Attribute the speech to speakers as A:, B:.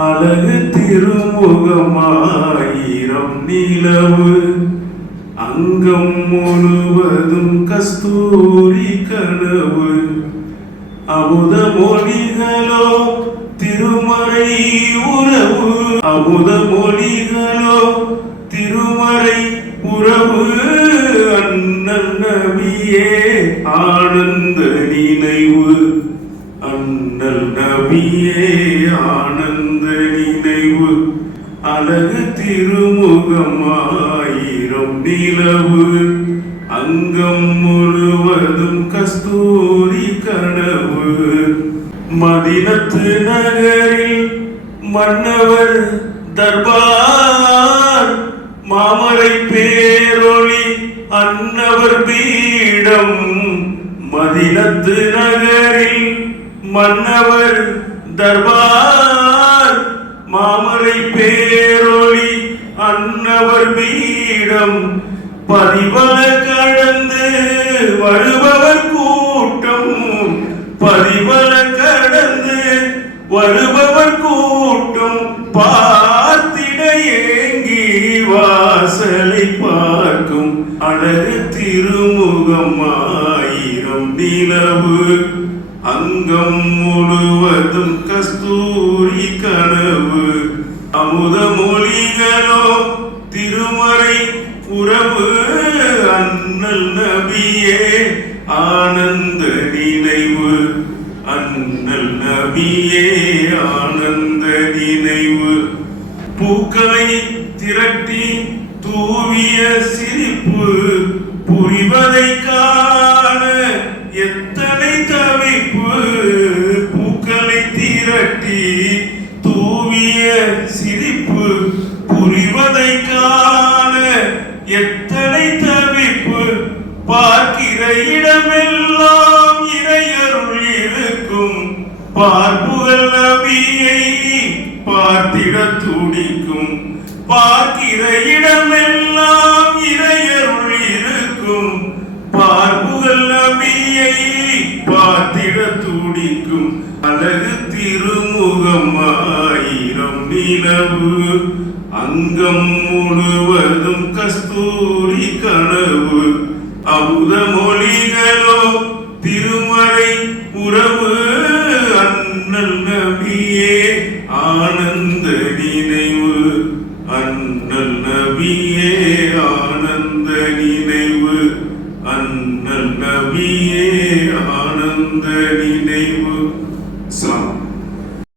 A: அழகு திருமுகமாயிரம் நிலவு. அங்கம் முழுவதும் கஸ்தூரி கனவு. அமுத மொழிகளோ திருமறை உறவு. அமுத மொழிகளோ திருமறை உறவு. அண்ணன் நபியே ஆனந்த நினைவு. அண்ணல் நபியே ஆனந்த நினைவு. அழகு திருமுகமாயிரம் நிலவு. அங்கம் முழுவதும் கஸ்தூரி கனவு. மதினத்து நகரில் மன்னவர் தர்பார். மாமரை பேரொளி அன்னவர் பீடம். மதினத்து நகர் மன்னவர் தர்பார் மாமலை பேரொளி அன்னவர் பீடம். பதிவல கடந்து வருபவர் கூட்டம். பதிவல கடந்து வருபவர் கூட்டம். பார்த்திட ஏங்கி வாசலை பார்க்கும் அழகு திருமுகம் ஆயிரம் நிலவு. அங்கம் முழுவதும் கஸ்தூரி கனவு. அமுத மொழிகளோ திருமறை உறவு அண்ணல் நபியே ஆனந்த நினைவு. அண்ணல் நபியே ஆனந்த நினைவு. பூக்களை திரட்டி தூவிய சிரிப்பு. கட்டி தூவிய சிரிப்பு புரிவதை காண எத்தனை தவிப்பு? பார்க்கிற இடமெல்லாம் இறையருள் இருக்கும். பார்ப்புகள் நபியை பார்த்திட துடிக்கும். பார்க்கிற இடமெல்லாம் மாத்திட துடிக்கும் அழகு திருமுகம் ஆயிரம் நிலவு. அங்கம் முழுவதும் கஸ்தூரி கனவு. அமுத மொழிகளோ திருமறை உறவு. அண்ணல் நபியே ஆனந்த நினைவு. அண்ணல் நபியே ஆனந்த நினைவு. அண்ணல் நபியே The.